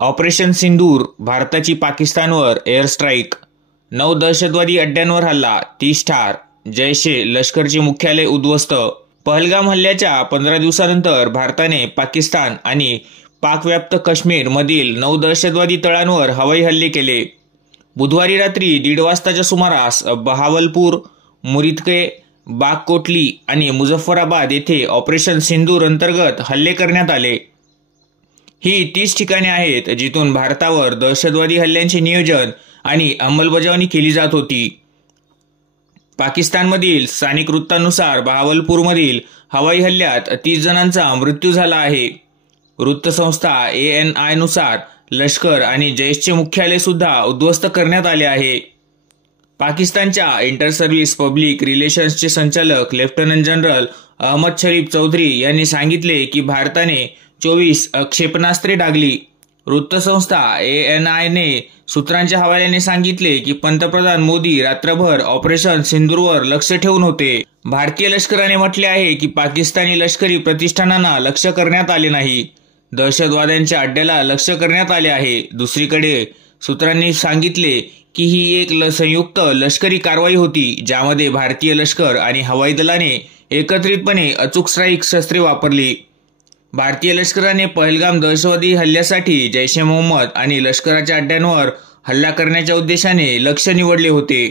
Operation सिंदूर, भारताची पाकिस्तानवर air strike, 9 दहशतवादी अड्ड्यांवर हल्ला, 30 ठार, जैश-ए लष्करचे मुख्यालय उद्ध्वस्त. पहलगाम हल्ल्याच्या 15 दिवसानंतर भारताने पाकिस्तान आणि पाकव्याप्त काश्मीर मधील 9 दहशतवादी तळांवर हवाई हल्ले केले. बुधवारी रात्री 1:30 वाजताच्या सुमारास बहावलपूर, मुरिदके, बागकोटली आणि मुझफ्फराबाद येथे ऑपरेशन सिंदूर अंतर्गत हल्ले करण्यात आले. ही 30 ठिकाणे आहेत जिथून भारतावर दहशतवादी हल्ल्यांचे नियोजन आणि अंमलबजावणी केली जात होती. पाकिस्तानमधील स्थानिक वृत्तांनुसार बहावलपूरमधील हवाई हल्ल्यात 30 जणांचा मृत्यू झाला आहे. वृत्तसंस्था ANI नुसार लष्कर आणि जैशचे मुख्यालय सुद्धा उद्ध्वस्त करण्यात आले आहे. पाकिस्तानच्या इंटर सर्व्हिस पब्लिक रिलेशन्सचे संचालक लेफ्टनंट जनरल अहमद शरीफ चौधरी यांनी सांगितले की भारताने 24 क्षेपणास्त्रे डागली. वृत्तसंस्था ANI ने सूत्रांच्या हवाल्याने सांगितले की पंतप्रधान मोदी रात्रभर ऑपरेशन सिंदूरवर लक्ष ठेवून होते. भारतीय लष्कराने म्हटले आहे की पाकिस्तानी लष्करी प्रतिष्ठानांना लक्ष करण्यात आले नाही. दहशतवाद्यांच्या अड्ड्याला लक्ष करण्यात आले आहे. दुसरीकडे सूत्रांनी सांगितले की ही एक संयुक्त लष्करी कारवाई होती ज्यामध्ये भारतीय लष्कर आणि हवाई दलाने एकत्रितपणे अचूक स्ट्राईक शस्त्रे वापरली. भारतीय लष्कराने पहलगाम दहशतवादी हल्ल्यासाठी जैश-ए-मोहम्मद आणि लष्कराच्या अड्ड्यांवर हल्ला करण्याच्या उद्देशाने लक्ष्य निवडले होते.